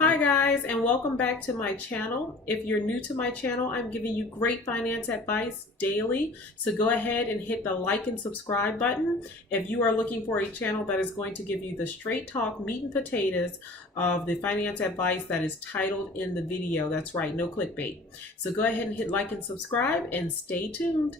Hi guys, and welcome back to my channel. If you're new to my channel, I'm giving you great finance advice daily. So go ahead and hit the like and subscribe button if you are looking for a channel that is going to give you the straight talk, meat and potatoes of the finance advice that is titled in the video. That's right, no clickbait. So go ahead and hit like and subscribe and stay tuned.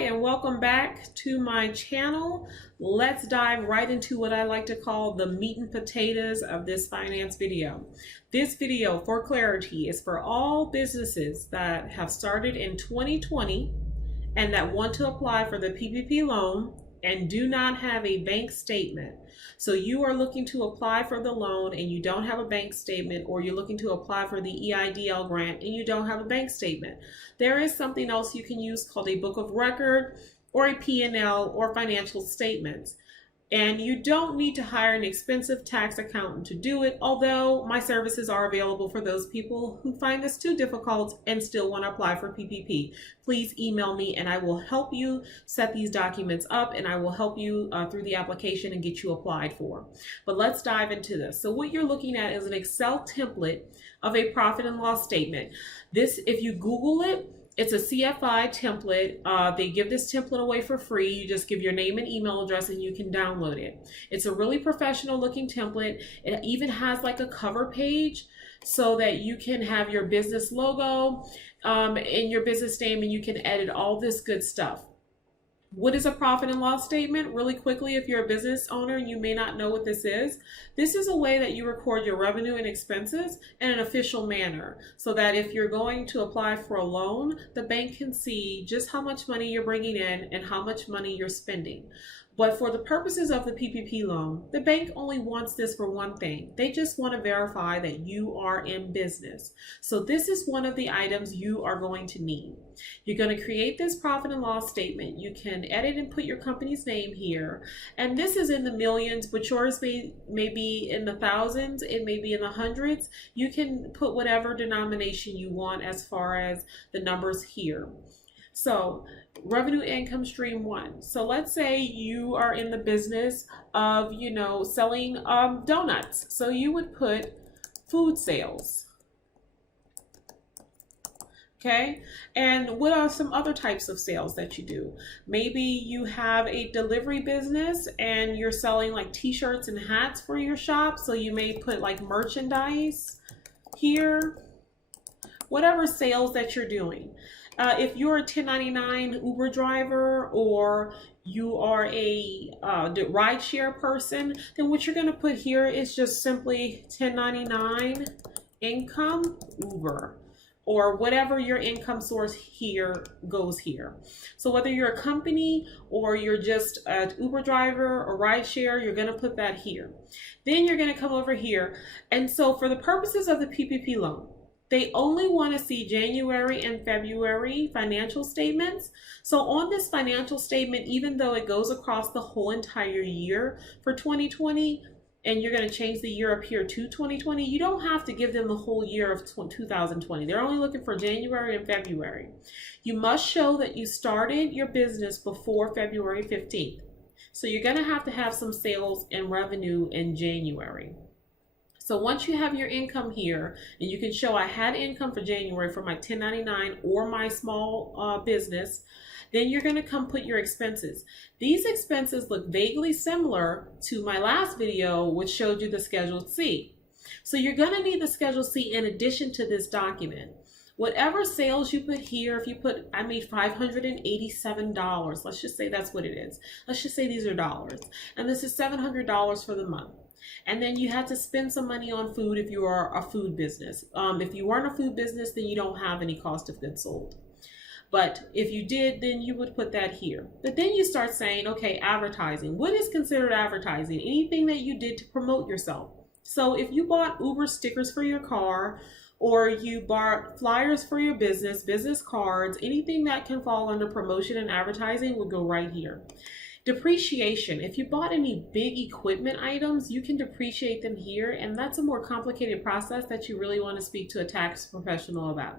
And welcome back to my channel. Let's dive right into what I like to call the meat and potatoes of this finance video. This video, for clarity, is for all businesses that have started in 2020 and that want to apply for the PPP loan and do not have a bank statement. So you are looking to apply for the loan and you don't have a bank statement, or you're looking to apply for the EIDL grant and you don't have a bank statement. There is something else you can use called a book of record or a P&L or financial statements. And you don't need to hire an expensive tax accountant to do it, although my services are available for those people who find this too difficult and still want to apply for PPP. Please email me and I will help you set these documents up, and I will help you through the application and get you applied for. But let's dive into this. So what you're looking at is an Excel template of a profit and loss statement. This, if you Google it, it's a CFI template. They give this template away for free. You just give your name and email address and you can download it. It's a really professional looking template. It even has like a cover page so that you can have your business logo and your business name, and you can edit all this good stuff. What is a profit and loss statement? Really quickly, if you're a business owner and you may not know what this is a way that you record your revenue and expenses in an official manner, so that if you're going to apply for a loan, the bank can see just how much money you're bringing in and how much money you're spending. But for the purposes of the PPP loan, the bank only wants this for one thing. They just want to verify that you are in business. So this is one of the items you are going to need. You're going to create this profit and loss statement. You can edit and put your company's name here. And this is in the millions, but yours may be in the thousands. It may be in the hundreds. You can put whatever denomination you want as far as the numbers here. So revenue income stream one. So let's say you are in the business of, selling donuts. So you would put food sales. Okay, and what are some other types of sales that you do? Maybe you have a delivery business and you're selling like t-shirts and hats for your shop. So you may put like merchandise here, whatever sales that you're doing. If you're a 1099 Uber driver or you are a rideshare person, then what you're going to put here is just simply 1099 income Uber, or whatever your income source here goes here. So whether you're a company or you're just an Uber driver or rideshare, you're going to put that here. Then you're going to come over here. And so for the purposes of the PPP loan, they only want to see January and February financial statements. So on this financial statement, even though it goes across the whole entire year for 2020, and you're going to change the year up here to 2020, you don't have to give them the whole year of 2020. They're only looking for January and February. You must show that you started your business before February 15th. So you're going to have some sales and revenue in January. So once you have your income here, and you can show I had income for January for my 1099 or my small business, then you're going to come put your expenses. These expenses look vaguely similar to my last video, which showed you the Schedule C. So you're going to need the Schedule C in addition to this document. Whatever sales you put here, if you put, I made $587, let's just say that's what it is. Let's just say these are dollars. And this is $700 for the month. And then you had to spend some money on food if you are a food business. If you weren't a food business, then you don't have any cost of goods sold. But if you did, then you would put that here. But then you start saying, okay, advertising. What is considered advertising? Anything that you did to promote yourself. So if you bought Uber stickers for your car, or you bought flyers for your business, business cards, anything that can fall under promotion and advertising would go right here. Depreciation. If you bought any big equipment items, you can depreciate them here, and that's a more complicated process that you really want to speak to a tax professional about.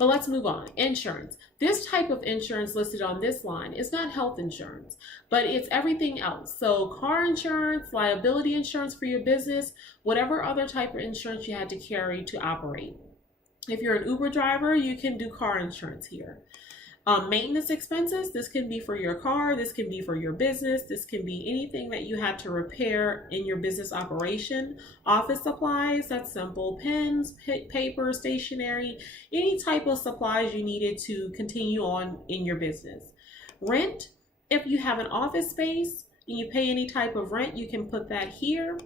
But let's move on. Insurance. This type of insurance listed on this line is not health insurance, but it's everything else. So car insurance, liability insurance for your business, whatever other type of insurance you had to carry to operate. If you're an Uber driver, you can do car insurance here. Maintenance expenses, this can be for your car, this can be for your business, this can be anything that you had to repair in your business operation. Office supplies, that's simple, pens, paper, stationery, any type of supplies you needed to continue on in your business. Rent, if you have an office space and you pay any type of rent, you can put that here.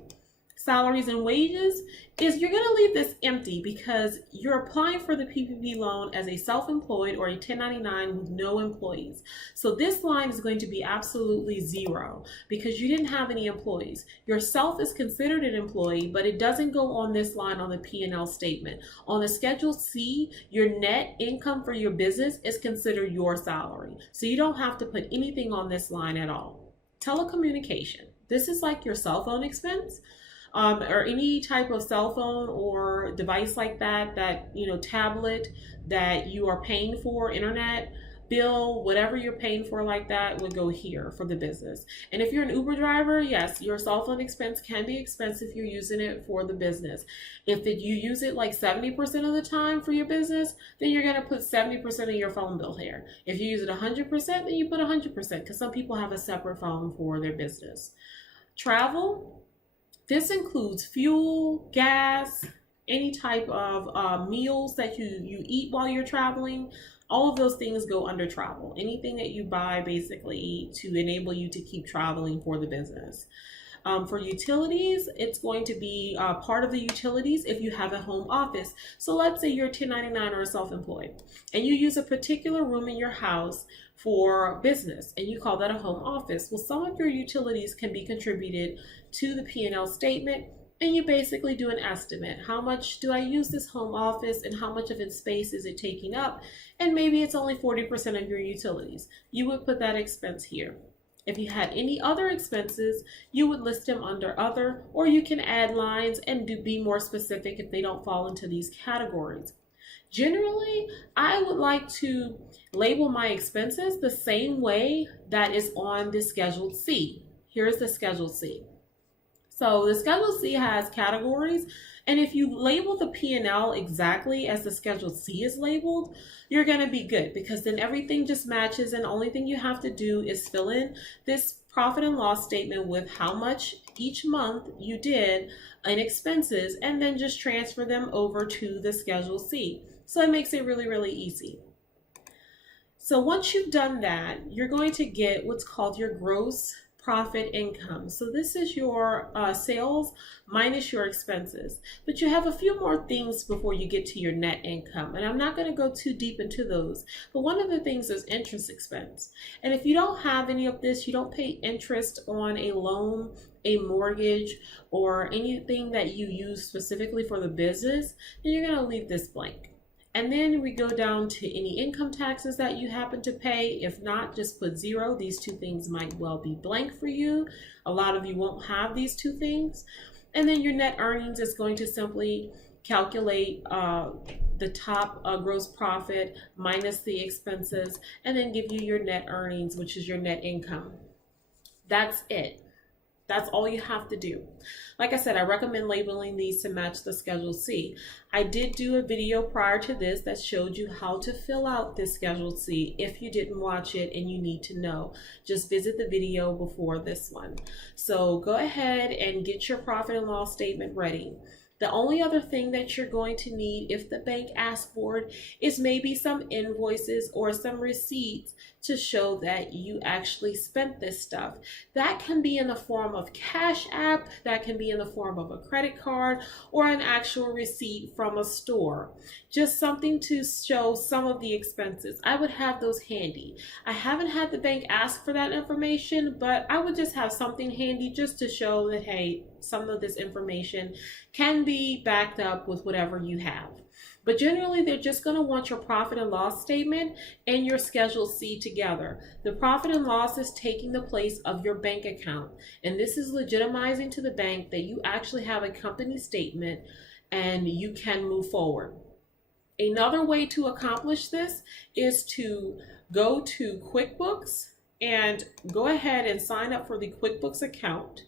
Salaries and wages is you're going to leave this empty because you're applying for the PPP loan as a self-employed or a 1099 with no employees. So this line is going to be absolutely zero because you didn't have any employees. Yourself is considered an employee, but it doesn't go on this line on the P&L statement. On the Schedule C, your net income for your business is considered your salary. So you don't have to put anything on this line at all. Telecommunication. This is like your cell phone expense. Or any type of cell phone or device like that, tablet that you are paying for, internet bill, whatever you're paying for like that would go here for the business. And if you're an Uber driver, yes, your cell phone expense can be expensive if you're using it for the business. If you use it like 70% of the time for your business, then you're going to put 70% of your phone bill here. If you use it 100%, then you put 100% because some people have a separate phone for their business. Travel. This includes fuel, gas, any type of meals that you eat while you're traveling. All of those things go under travel. Anything that you buy basically to enable you to keep traveling for the business. For utilities, it's going to be part of the utilities if you have a home office. So let's say you're 1099 or self-employed and you use a particular room in your house for business and you call that a home office. Well, some of your utilities can be contributed to the P&L statement and you basically do an estimate. How much do I use this home office and how much of its space is it taking up? And maybe it's only 40% of your utilities. You would put that expense here. If you had any other expenses, you would list them under other, or you can add lines and be more specific if they don't fall into these categories. Generally, I would like to label my expenses the same way that is on the Schedule C. Here's the Schedule C. So the Schedule C has categories, and if you label the P&L exactly as the Schedule C is labeled, you're going to be good because then everything just matches and the only thing you have to do is fill in this profit and loss statement with how much each month you did in expenses and then just transfer them over to the Schedule C. So it makes it really, really easy. So once you've done that, you're going to get what's called your gross profit income. So this is your sales minus your expenses. But you have a few more things before you get to your net income. And I'm not going to go too deep into those. But one of the things is interest expense. And if you don't have any of this, you don't pay interest on a loan, a mortgage, or anything that you use specifically for the business, then you're going to leave this blank. And then we go down to any income taxes that you happen to pay. If not, just put zero. These two things might well be blank for you. A lot of you won't have these two things. And then your net earnings is going to simply calculate the top gross profit minus the expenses and then give you your net earnings, which is your net income. That's it. That's all you have to do. Like I said, I recommend labeling these to match the Schedule C. I did do a video prior to this that showed you how to fill out this Schedule C. If you didn't watch it and you need to know, just visit the video before this one. So go ahead and get your profit and loss statement ready. The only other thing that you're going to need if the bank asks for it is maybe some invoices or some receipts to show that you actually spent this stuff. That can be in the form of Cash App, that can be in the form of a credit card, or an actual receipt from a store. Just something to show some of the expenses. I would have those handy. I haven't had the bank ask for that information, but I would just have something handy just to show that, hey, some of this information can be backed up with whatever you have. But generally, they're just going to want your profit and loss statement and your Schedule C together. The profit and loss is taking the place of your bank account. And this is legitimizing to the bank that you actually have a company statement and you can move forward. Another way to accomplish this is to go to QuickBooks and go ahead and sign up for the QuickBooks account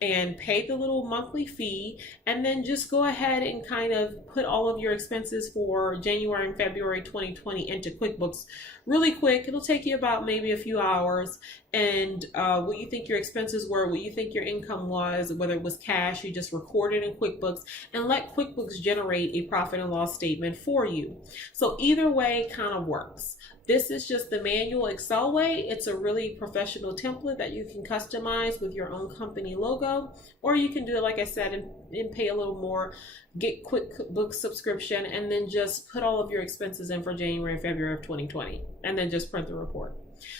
and pay the little monthly fee, and then just go ahead and kind of put all of your expenses for January and February 2020 into QuickBooks really quick. It'll take you about maybe a few hours, and what you think your expenses were, what you think your income was, whether it was cash, you just record it in QuickBooks and let QuickBooks generate a profit and loss statement for you. So either way kind of works. This is just the manual Excel way. It's a really professional template that you can customize with your own company logo, or you can do it, like I said, and pay a little more, get QuickBooks subscription, and then just put all of your expenses in for January and February of 2020, and then just print the report.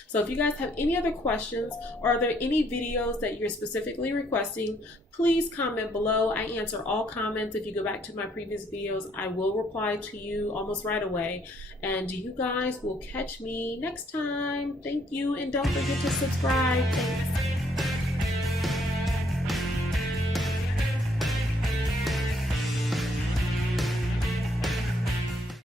So if you guys have any other questions, or are there any videos that you're specifically requesting, please comment below. I answer all comments. If you go back to my previous videos, I will reply to you almost right away. And you guys will catch me next time. Thank you, and don't forget to subscribe. Thanks.